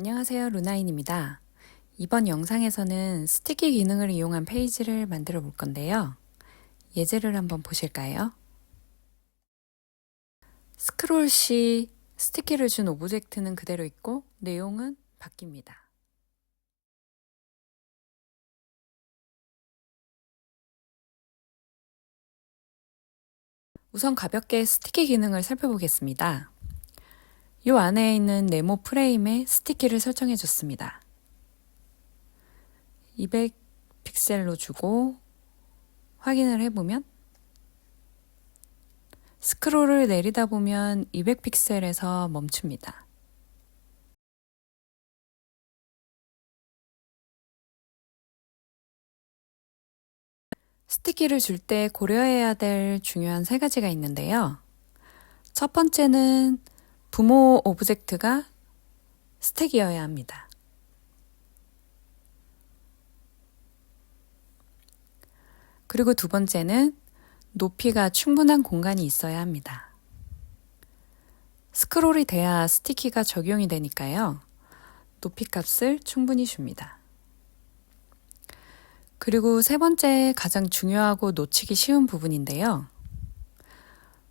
안녕하세요, 루나인입니다. 이번 영상에서는 스티키 기능을 이용한 페이지를 만들어 볼 건데요. 예제를 한번 보실까요? 스크롤 시 스티키를 준 오브젝트는 그대로 있고 내용은 바뀝니다. 우선 가볍게 스티키 기능을 살펴보겠습니다. 이 안에 있는 네모 프레임에 스티키를 설정해 줬습니다. 200 픽셀로 주고 확인을 해보면 스크롤을 내리다 보면 200 픽셀에서 멈춥니다. 스티키를 줄 때 고려해야 될 중요한 세 가지가 있는데요. 첫 번째는 부모 오브젝트가 스택이어야 합니다. 그리고 두 번째는 높이가 충분한 공간이 있어야 합니다. 스크롤이 돼야 스티키가 적용이 되니까요. 높이 값을 충분히 줍니다. 그리고 세 번째 가장 중요하고 놓치기 쉬운 부분인데요.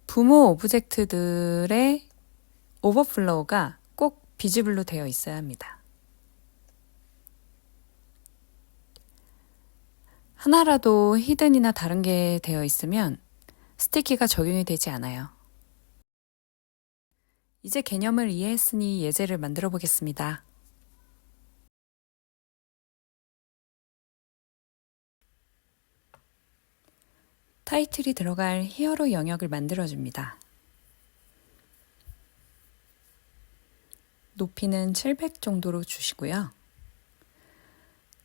부모 오브젝트들의 오버플로우가 꼭 비지블로 되어 있어야 합니다. 하나라도 히든이나 다른 게 되어 있으면 스티키가 적용이 되지 않아요. 이제 개념을 이해했으니 예제를 만들어 보겠습니다. 타이틀이 들어갈 히어로 영역을 만들어줍니다. 높이는 700 정도로 주시고요.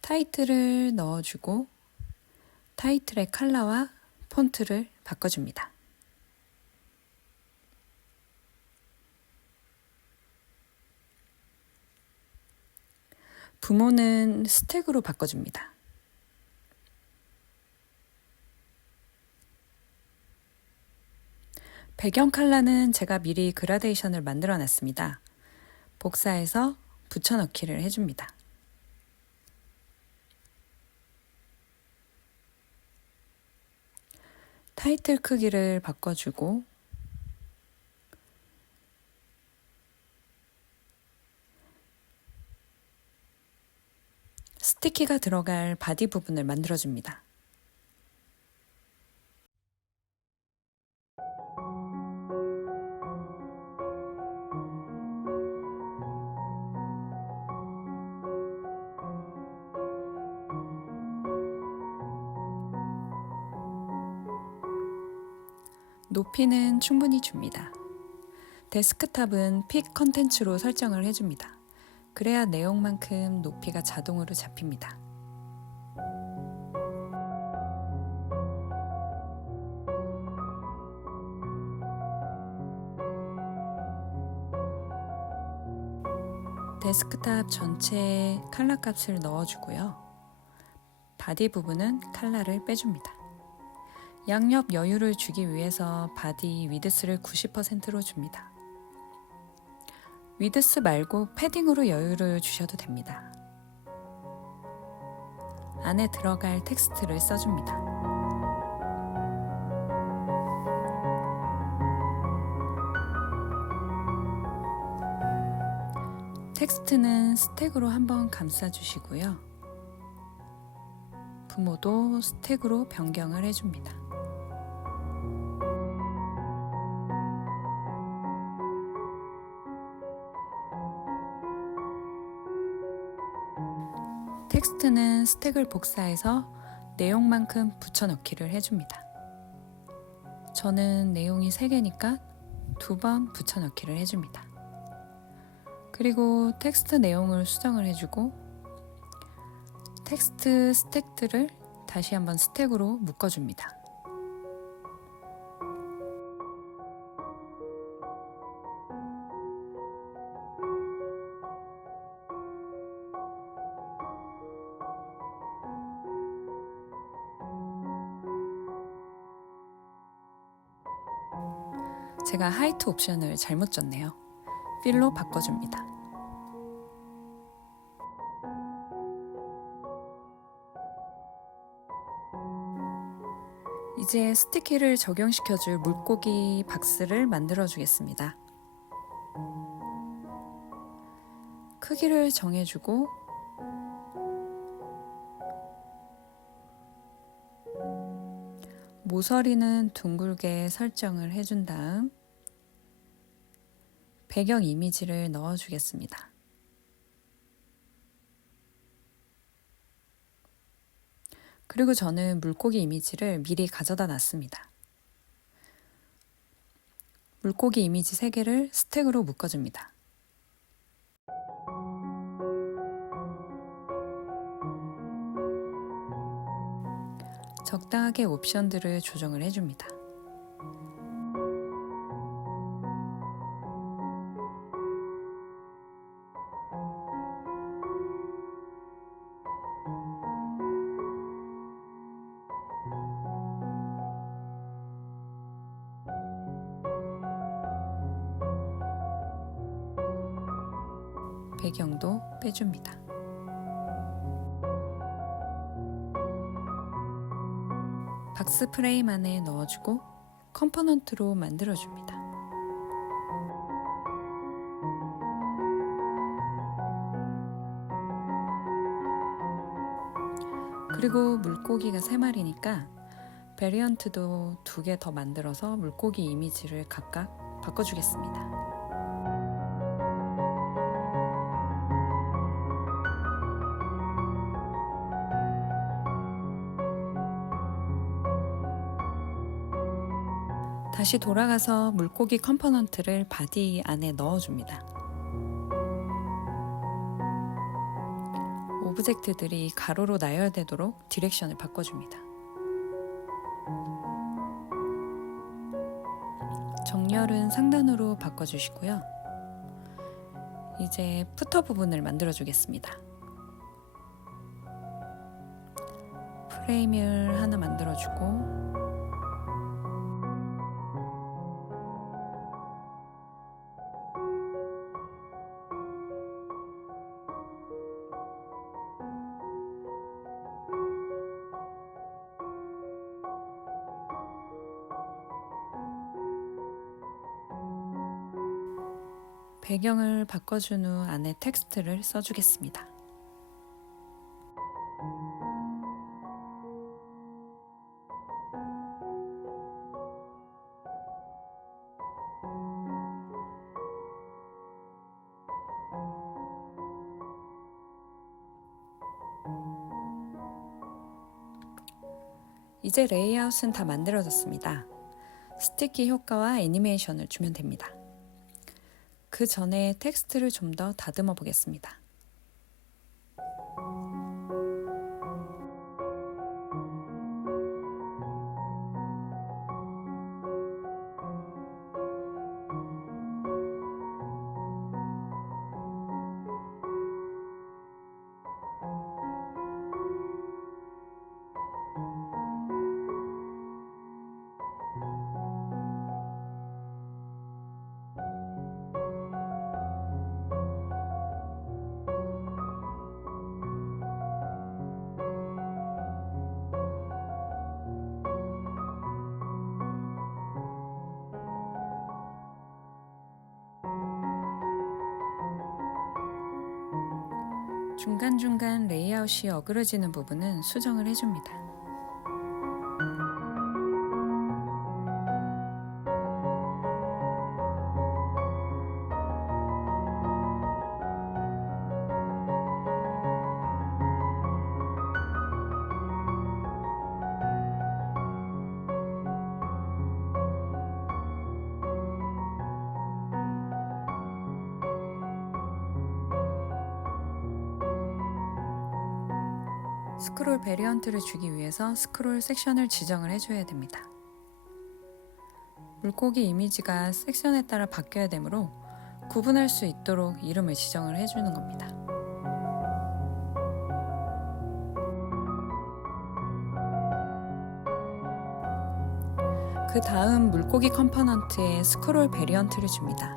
타이틀을 넣어주고 타이틀의 컬러와 폰트를 바꿔줍니다. 부모는 스택으로 바꿔줍니다. 배경 컬러는 제가 미리 그라데이션을 만들어 놨습니다. 복사해서 붙여넣기를 해줍니다. 타이틀 크기를 바꿔주고 스티키가 들어갈 바디 부분을 만들어줍니다. 높이는 충분히 줍니다. 데스크탑은 픽 컨텐츠로 설정을 해줍니다. 그래야 내용만큼 높이가 자동으로 잡힙니다. 데스크탑 전체에 컬러 값을 넣어주고요. 바디 부분은 컬러를 빼줍니다. 양옆 여유를 주기 위해서 바디 위드스를 90%로 줍니다. 위드스 말고 패딩으로 여유를 주셔도 됩니다. 안에 들어갈 텍스트를 써줍니다. 텍스트는 스택으로 한번 감싸주시고요. 부모도 스택으로 변경을 해줍니다. 텍스트는 스택을 복사해서 내용만큼 붙여넣기를 해줍니다. 저는 내용이 3개니까 2번 붙여넣기를 해줍니다. 그리고 텍스트 내용을 수정을 해주고 텍스트 스택들을 다시 한번 스택으로 묶어줍니다. 제가 하이트 옵션을 잘못 줬네요. 필로 바꿔줍니다. 이제 스티키를 적용시켜줄 물고기 박스를 만들어 주겠습니다. 크기를 정해주고 모서리는 둥글게 설정을 해준 다음 배경 이미지를 넣어주겠습니다. 그리고 저는 물고기 이미지를 미리 가져다 놨습니다. 물고기 이미지 3개를 스택으로 묶어줍니다. 적당하게 옵션들을 조정을 해줍니다. 배경도 빼줍니다. 박스 프레임 안에 넣어주고 컴포넌트로 만들어줍니다. 그리고 물고기가 3마리니까 베리언트도 2개 더 만들어서 물고기 이미지를 각각 바꿔주겠습니다. 다시 돌아가서 물고기 컴포넌트를 바디 안에 넣어줍니다. 오브젝트들이 가로로 나열되도록 디렉션을 바꿔줍니다. 정렬은 상단으로 바꿔주시고요. 이제 푸터 부분을 만들어 주겠습니다. 프레임을 하나 만들어주고 배경을 바꿔준 후 안에 텍스트를 써주겠습니다. 이제 레이아웃은 다 만들어졌습니다. 스티키 효과와 애니메이션을 주면 됩니다. 그 전에 텍스트를 좀 더 다듬어 보겠습니다. 중간중간 레이아웃이 어그러지는 부분은 수정을 해줍니다. 스크롤 베리언트를 주기 위해서 스크롤 섹션을 지정을 해줘야 됩니다. 물고기 이미지가 섹션에 따라 바뀌어야 되므로 구분할 수 있도록 이름을 지정을 해주는 겁니다. 그 다음 물고기 컴포넌트에 스크롤 베리언트를 줍니다.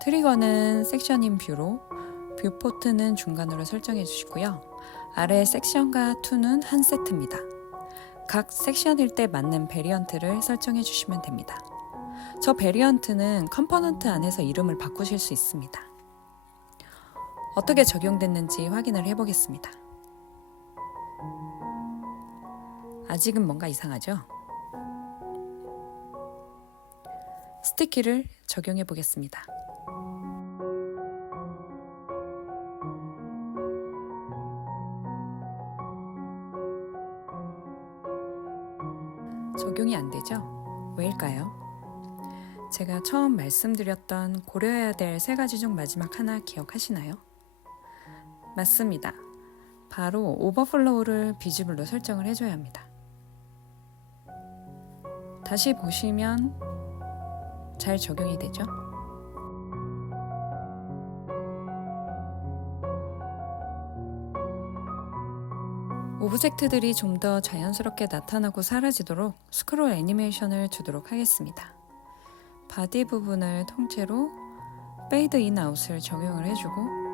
트리거는 섹션인 뷰로, 뷰포트는 중간으로 설정해 주시고요. 아래 섹션과 툰은 한 세트입니다. 각 섹션일 때 맞는 베리언트를 설정해 주시면 됩니다. 저 베리언트는 컴포넌트 안에서 이름을 바꾸실 수 있습니다. 어떻게 적용됐는지 확인을 해보겠습니다. 아직은 뭔가 이상하죠? 스티키를 적용해 보겠습니다. 적용이 안 되죠? 왜일까요? 제가 처음 말씀드렸던 고려해야 될 3가지 중 마지막 하나 기억하시나요? 맞습니다. 바로 오버플로우를 비지블로 설정을 해줘야 합니다. 다시 보시면 잘 적용이 되죠? 오브젝트들이 좀 더 자연스럽게 나타나고 사라지도록 스크롤 애니메이션을 주도록 하겠습니다. 바디 부분을 통째로 페이드 인 아웃을 적용을 해주고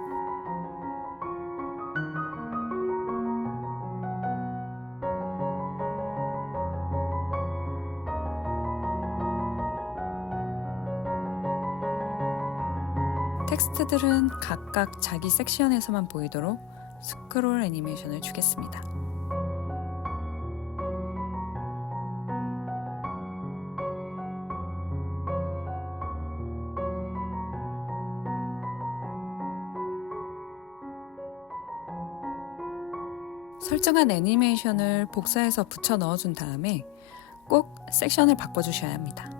텍스트들은 각각 자기 섹션에서만 보이도록 스크롤 애니메이션을 주겠습니다. 설정한 애니메이션을 복사해서 붙여 넣어준 다음에 꼭 섹션을 바꿔주셔야 합니다.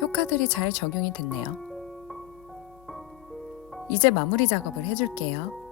효과들이 잘 적용이 됐네요. 이제 마무리 작업을 해줄게요.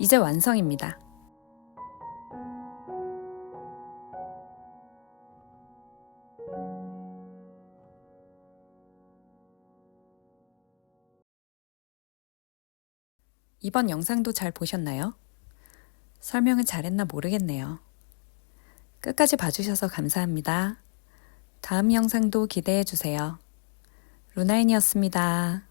이제 완성입니다. 이번 영상도 잘 보셨나요? 설명을 잘했나 모르겠네요. 끝까지 봐주셔서 감사합니다. 다음 영상도 기대해주세요. 루나인이었습니다.